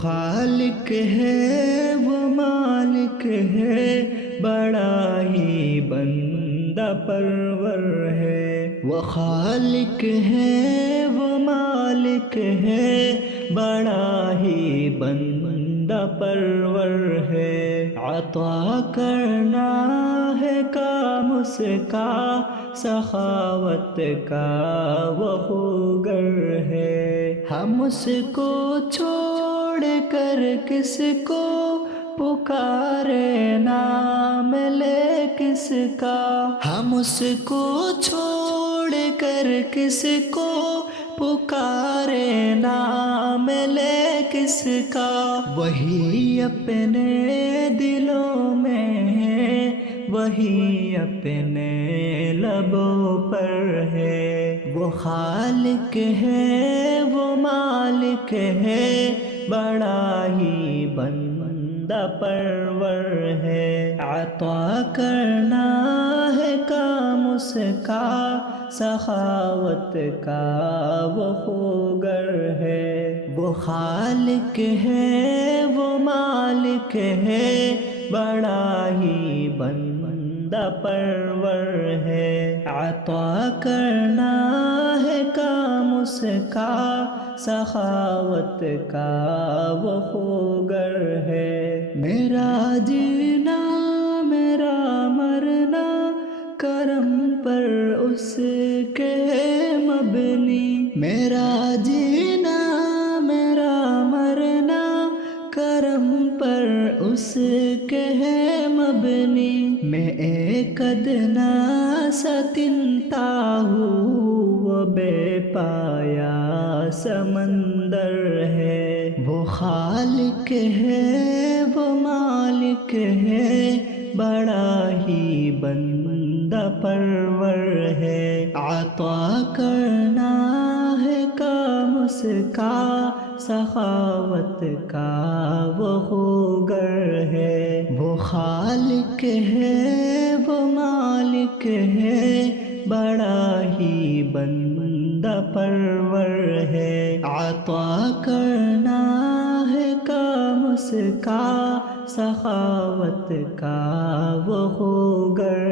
خالق ہے وہ مالک ہے، بڑا ہی بندہ پرور ہے۔ وہ خالق ہے وہ مالک ہے، بڑا ہی بندہ پرور ہے۔ عطا کرنا ہے کام اس کا، سخاوت کا وہ خوگر ہے۔ ہم اس کو چھوڑ کر کس کو پکارے، نام لے کس کا۔ ہم اس کو چھوڑ کر کس کو پکارے، نام لے کس کا۔ وہی اپنے دلوں میں ہے، وہی اپنے لبوں پر ہے۔ وہ خالق ہے وہ مالک ہے، بڑا ہی بندہ پرور ہے۔ عطا کرنا ہے کام اس کا، سخاوت کا وہ خوگر ہے۔ وہ خالق ہے وہ مالک ہے، بڑا ہی بندہ پرور ہے۔ عطا کرنا ہے کام اس کا، سخاوت کا وہ خوگر ہے۔ میرا جینا میرا مرنا، کرم پر اس کے مبنی۔ میرا جینا میرا مرنا، کرم پر اس کے مبنی۔ میں ایک ادنا ستنتا ہوں، وہ بے پایا سمندر ہے۔ وہ خالق ہے وہ مالک ہے، بڑا ہی بندہ پرور ہے۔ عطا کرنا ہے کام اس کا، سخاوت کا وہ خوگر ہے۔ وہ خالق ہے وہ مالک ہے، بڑا ہی بندہ پرور ہے۔ عطا کرنا ہے کام اس کا، سخاوت کا وہ خوگر